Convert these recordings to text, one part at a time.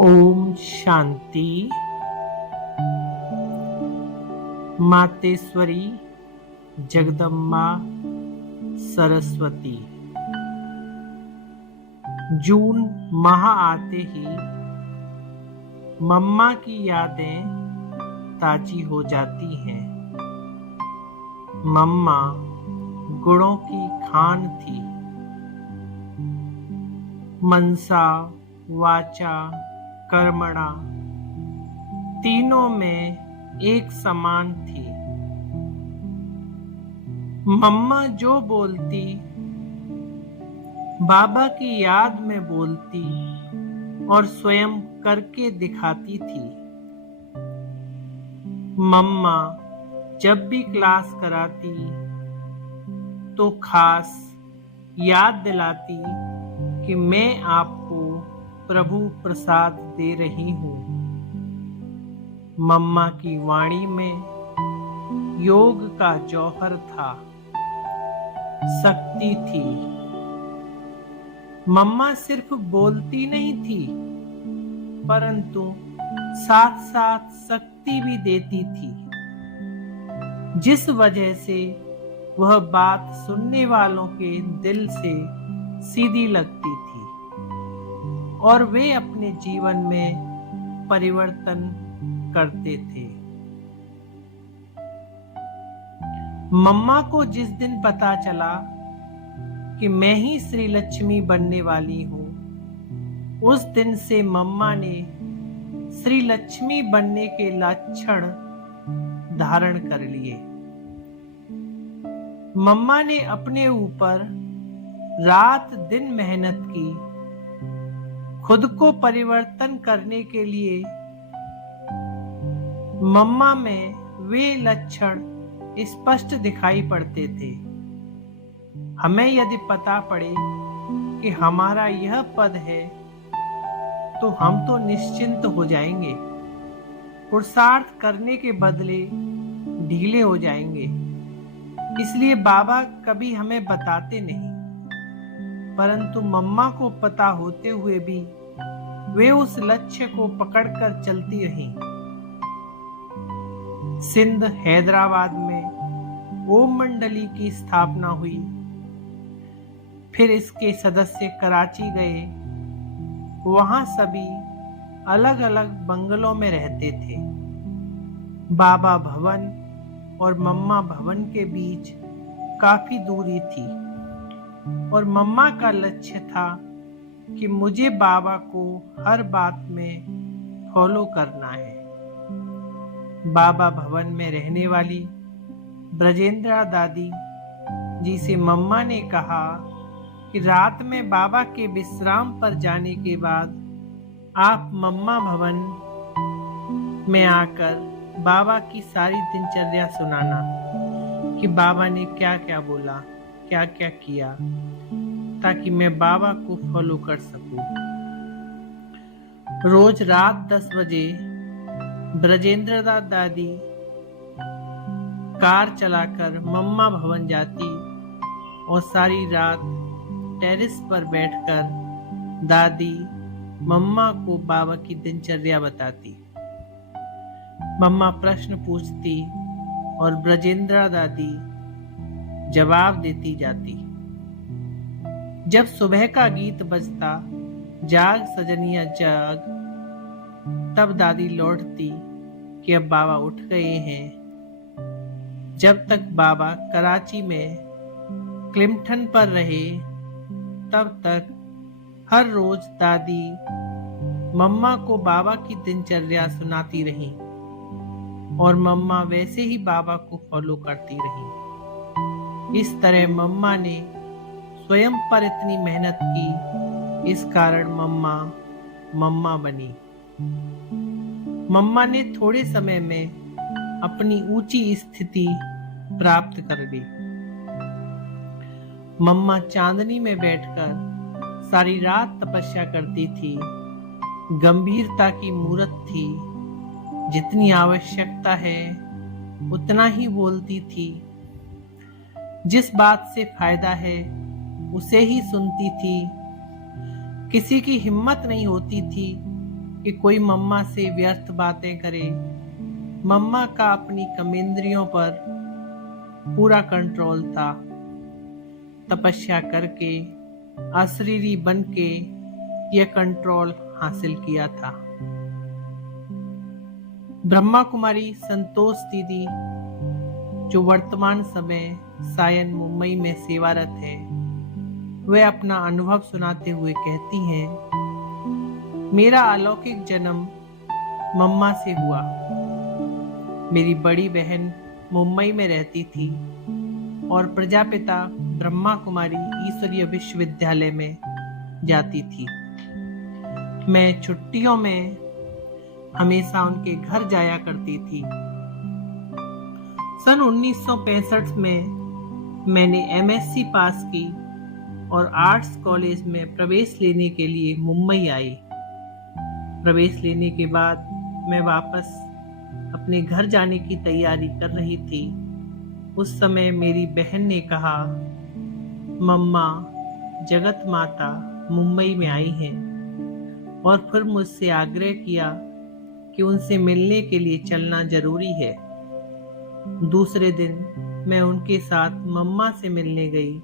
ओम शांति। मातेश्वरी जगदम्बा सरस्वती। जून माह आते ही मम्मा की यादें ताजी हो जाती हैं। मम्मा गुणों की खान थी। मनसा वाचा कर्मणा तीनों में एक समान थी। मम्मा जो बोलती बाबा की याद में बोलती और स्वयं करके दिखाती थी। मम्मा जब भी क्लास कराती तो खास याद दिलाती कि मैं आपको प्रभु प्रसाद दे रही हूँ। मम्मा की वाणी में योग का जौहर था, शक्ति थी। मम्मा सिर्फ बोलती नहीं थी, परंतु साथ साथ शक्ति भी देती थी, जिस वजह से वह बात सुनने वालों के दिल से सीधी लगती थी और वे अपने जीवन में परिवर्तन करते थे। मम्मा को जिस दिन पता चला कि मैं ही श्री लक्ष्मी बनने वाली हूँ, उस दिन से मम्मा ने श्री लक्ष्मी बनने के लक्षण धारण कर लिए। मम्मा ने अपने ऊपर रात दिन मेहनत की, खुद को परिवर्तन करने के लिए। मम्मा में वे लक्षण स्पष्ट दिखाई पड़ते थे। हमें यदि पता पड़े कि हमारा यह पद है तो हम तो निश्चिंत हो जाएंगे, पुरुषार्थ करने के बदले ढीले हो जाएंगे। इसलिए बाबा कभी हमें बताते नहीं, परंतु मम्मा को पता होते हुए भी वे उस लक्ष्य को पकड़कर चलती रहीं। सिंध हैदराबाद में ओम मंडली की स्थापना हुई। फिर इसके सदस्य कराची गए। वहां सभी अलग अलग बंगलों में रहते थे। बाबा भवन और मम्मा भवन के बीच काफी दूरी थी और मम्मा का लक्ष्य था कि मुझे बाबा को हर बात में फॉलो करना है। बाबा भवन में रहने वाली ब्रजेंद्रा दादी जी से मम्मा ने कहा कि रात में बाबा के विश्राम पर जाने के बाद आप मम्मा भवन में आकर बाबा की सारी दिनचर्या सुनाना कि बाबा ने क्या क्या बोला, क्या क्या किया, ताकि मैं बाबा को फॉलो कर सकूं। रोज रात 10 बजे ब्रजेंद्र दादी कार चलाकर मम्मा भवन जाती और सारी रात टेरेस पर बैठकर दादी मम्मा को बाबा की दिनचर्या बताती। मम्मा प्रश्न पूछती और ब्रजेंद्र दादी जवाब देती जाती। जब सुबह का गीत बजता, जाग सजनिया जाग, तब दादी लौटती कि अब बाबा उठ गए हैं। जब तक बाबा कराची में क्लिंटन पर रहे, तब तक हर रोज दादी मम्मा को बाबा की दिनचर्या सुनाती रही और मम्मा वैसे ही बाबा को फॉलो करती रही। इस तरह मम्मा ने स्वयं पर इतनी मेहनत की, इस कारण मम्मा बनी। मम्मा ने थोड़े समय में अपनी ऊंची स्थिति प्राप्त कर ली। मम्मा चांदनी में बैठकर सारी रात तपस्या करती थी। गंभीरता की मूर्त थी। जितनी आवश्यकता है उतना ही बोलती थी। जिस बात से फायदा है उसे ही सुनती थी। किसी की हिम्मत नहीं होती थी कि कोई मम्मा से व्यर्थ बातें करे। मम्मा का अपनी कर्मेंद्रियों पर पूरा कंट्रोल था। तपस्या करके, अशरीरी बन के यह कंट्रोल हासिल किया था। ब्रह्मा कुमारी संतोष दीदी, जो वर्तमान समय सायन मुंबई में सेवारत है, वे अपना अनुभव सुनाते हुए कहती हैं, मेरा अलौकिक जन्म मम्मा से हुआ। मेरी बड़ी बहन मुंबई में रहती थी और प्रजापिता ब्रह्मा कुमारी ईश्वरीय विश्वविद्यालय में जाती थी। मैं छुट्टियों में हमेशा उनके घर जाया करती थी। सन 1965 में मैंने एमएससी पास की और आर्ट्स कॉलेज में प्रवेश लेने के लिए मुंबई आई। प्रवेश लेने के बाद मैं वापस अपने घर जाने की तैयारी कर रही थी। उस समय मेरी बहन ने कहा, मम्मा जगत माता मुंबई में आई हैं, और फिर मुझसे आग्रह किया कि उनसे मिलने के लिए चलना जरूरी है। दूसरे दिन मैं उनके साथ मम्मा से मिलने गई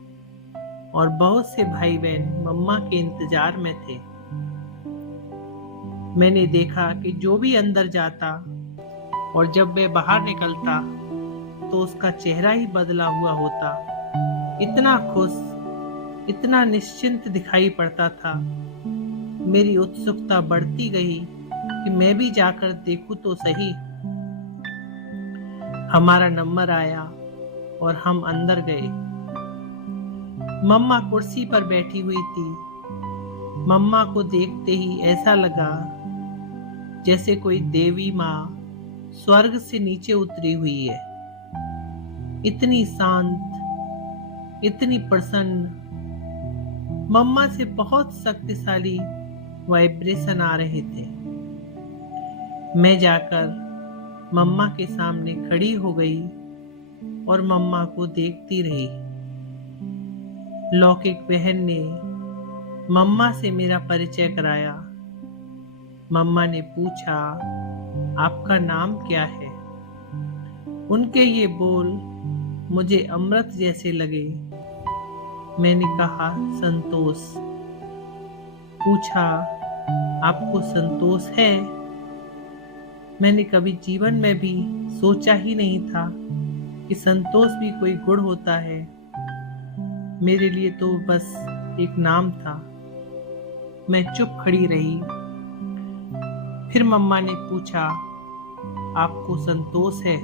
और बहुत से भाई बहन मम्मा के इंतजार में थे। मैंने देखा कि जो भी अंदर जाता और जब वह बाहर निकलता तो उसका चेहरा ही बदला हुआ होता। इतना खुश, इतना निश्चिंत दिखाई पड़ता था। मेरी उत्सुकता बढ़ती गई कि मैं भी जाकर देखूं तो सही। हमारा नंबर आया और हम अंदर गए। मम्मा कुर्सी पर बैठी हुई थी। मम्मा को देखते ही ऐसा लगा जैसे कोई देवी माँ स्वर्ग से नीचे उतरी हुई है। इतनी शांत, इतनी प्रसन्न। मम्मा से बहुत शक्तिशाली वाइब्रेशन आ रहे थे। मैं जाकर मम्मा के सामने खड़ी हो गई और मम्मा को देखती रही। लौकिक बहन ने मम्मा से मेरा परिचय कराया। मम्मा ने पूछा, आपका नाम क्या है? उनके ये बोल मुझे अमृत जैसे लगे। मैंने कहा, संतोष। पूछा, आपको संतोष है? मैंने कभी जीवन में भी सोचा ही नहीं था कि संतोष भी कोई गुण होता है। मेरे लिए तो बस एक नाम था। मैं चुप खड़ी रही। फिर मम्मा ने पूछा, आपको संतोष है?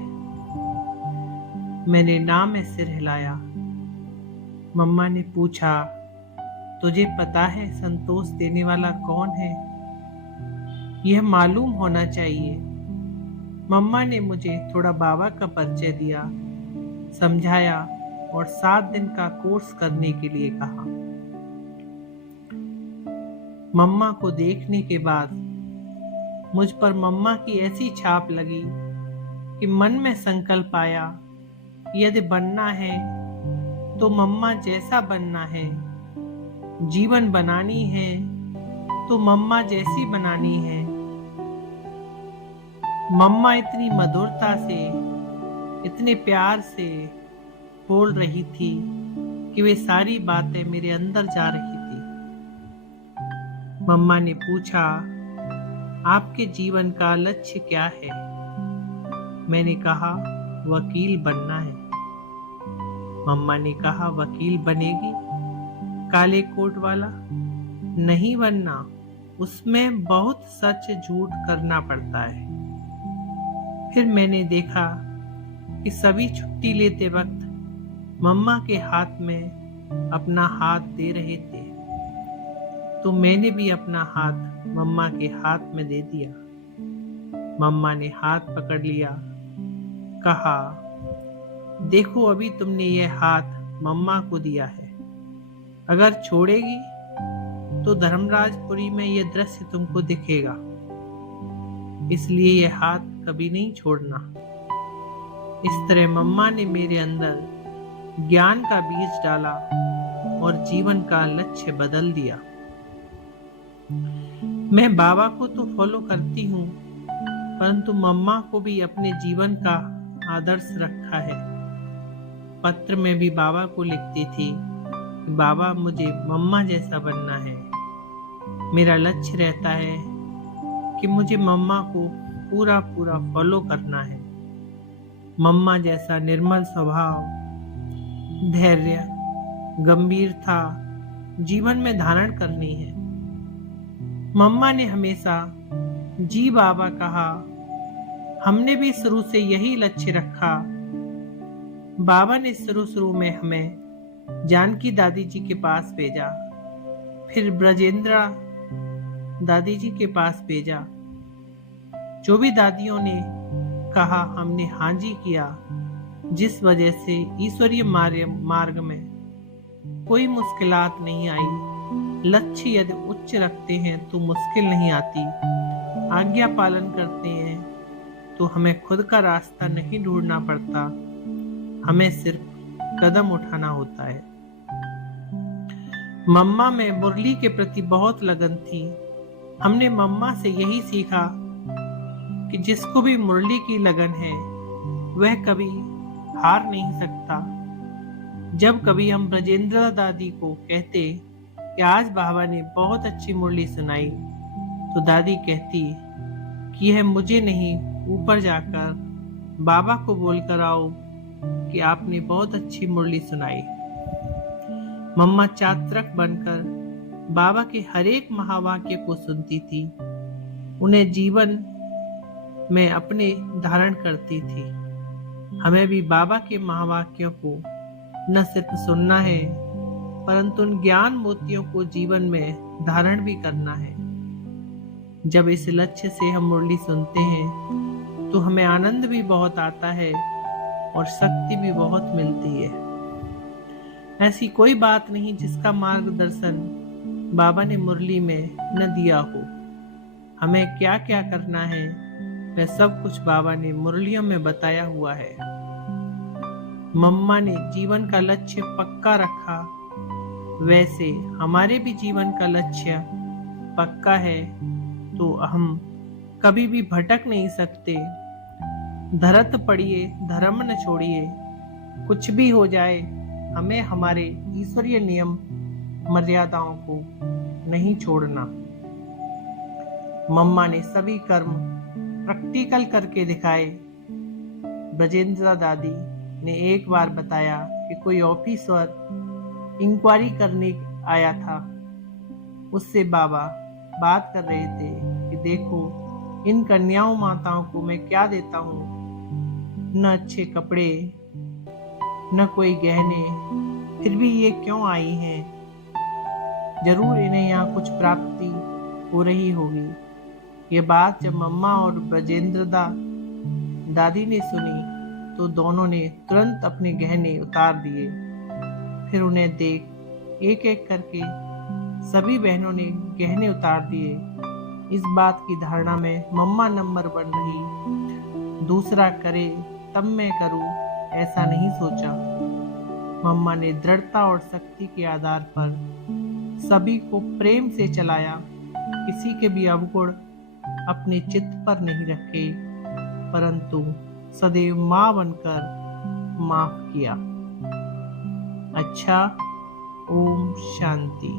मैंने ना में सिर हिलाया। मम्मा ने पूछा, तुझे पता है संतोष देने वाला कौन है? यह मालूम होना चाहिए। मम्मा ने मुझे थोड़ा बाबा का परिचय दिया, समझाया और 7 दिन का कोर्स करने के लिए कहा। मम्मा को देखने के बाद मुझ पर मम्मा की ऐसी छाप लगी कि मन में संकल्प आया, यदि बनना है तो मम्मा जैसा बनना है। जीवन बनानी है तो मम्मा जैसी बनानी है। मम्मा इतनी मधुरता से, इतने प्यार से बोल रही थी कि वे सारी बातें मेरे अंदर जा रही थी। मम्मा ने पूछा, आपके जीवन का लक्ष्य क्या है? मैंने कहा, वकील बनना है। मम्मा ने कहा, वकील बनेगी? काले कोट वाला? नहीं बनना, उसमें बहुत सच झूठ करना पड़ता है। फिर मैंने देखा कि सभी छुट्टी लेते वक्त मम्मा के हाथ में अपना हाथ दे रहे थे, तो मैंने भी अपना हाथ मम्मा के हाथ में दे दिया। मम्मा ने हाथ पकड़ लिया, कहा, देखो अभी तुमने यह हाथ मम्मा को दिया है, अगर छोड़ेगी तो धर्मराजपुरी में यह दृश्य तुमको दिखेगा, इसलिए यह हाथ कभी नहीं छोड़ना। इस तरह मम्मा ने मेरे अंदर ज्ञान का बीज डाला और जीवन का लक्ष्य बदल दिया। मैं बाबा को तो फॉलो करती हूँ, परंतु मम्मा को भी अपने जीवन का आदर्श रखा है। पत्र में भी बाबा को लिखती थी कि बाबा मुझे मम्मा जैसा बनना है। मेरा लक्ष्य रहता है कि मुझे मम्मा को पूरा पूरा फॉलो करना है। मम्मा जैसा निर्मल स्वभाव, धैर्य, गंभीरता जीवन में धारण करनी है। मम्मा ने हमेशा जी बाबा कहा। हमने भी शुरू से यही लक्ष्य रखा। बाबा ने शुरू में हमें जानकी दादी जी के पास भेजा, फिर ब्रजेंद्रा दादी जी के पास भेजा। जो भी दादियों ने कहा हमने हाँ जी किया, जिस वजह से ईश्वरीय मार्ग में कोई मुश्किलात नहीं आई। लक्ष्य यदि उच्च रखते हैं तो मुश्किल नहीं आती। आज्ञा पालन करते हैं तो हमें खुद का रास्ता नहीं ढूंढना पड़ता, हमें सिर्फ कदम उठाना होता है। मम्मा में मुरली के प्रति बहुत लगन थी। हमने मम्मा से यही सीखा कि जिसको भी मुरली की लगन है वह कभी हार नहीं सकता। जब कभी हम ब्रजेंद्र दादी को कहते कि आज बाबा ने बहुत अच्छी मुरली सुनाई, तो दादी कहती कि यह मुझे नहीं, ऊपर जाकर बाबा को बोलकर आओ कि आपने बहुत अच्छी मुरली सुनाई। मम्मा चात्रक बनकर बाबा के हर एक महावाक्य को सुनती थी, उन्हें जीवन में अपने धारण करती थी। हमें भी बाबा के महावाक्यों को न सिर्फ सुनना है, परंतु उन ज्ञान मोतियों को जीवन में धारण भी करना है। जब इस लक्ष्य से हम मुरली सुनते हैं तो हमें आनंद भी बहुत आता है और शक्ति भी बहुत मिलती है। ऐसी कोई बात नहीं जिसका मार्गदर्शन बाबा ने मुरली में न दिया हो। हमें क्या क्या करना है वह सब कुछ बाबा ने मुरलियों में बताया हुआ है। मम्मा ने जीवन का लक्ष्य पक्का रखा, वैसे हमारे भी जीवन का लक्ष्य पक्का है, तो हम कभी भी भटक नहीं सकते। धरत पड़िए धर्म न छोड़िए, कुछ भी हो जाए हमें हमारे ईश्वरीय नियम मर्यादाओं को नहीं छोड़ना। मम्मा ने सभी कर्म प्रैक्टिकल करके दिखाए। ब्रजेंद्र दादी ने एक बार बताया कि कोई ऑफिसर इंक्वायरी करने आया था। उससे बाबा बात कर रहे थे कि देखो इन कन्याओं माताओं को मैं क्या देता हूँ, न अच्छे कपड़े न कोई गहने, फिर भी ये क्यों आई हैं? जरूर इन्हें यहाँ कुछ प्राप्ति हो रही होगी। ये बात जब मम्मा और ब्रजेंद्र दादी ने सुनी तो दोनों ने तुरंत अपने गहने उतार दिए। फिर उन्हें देख एक एक करके सभी बहनों ने गहने उतार दिए। इस बात की धारणा में मम्मा नंबर 1 रही। दूसरा करे तब मैं करूं, ऐसा नहीं सोचा। मम्मा ने दृढ़ता और शक्ति के आधार पर सभी को प्रेम से चलाया। किसी के भी अवगुण अपने चित्त पर नहीं रखे, परंतु सदैव मां बनकर माफ किया। अच्छा, ओम शांति।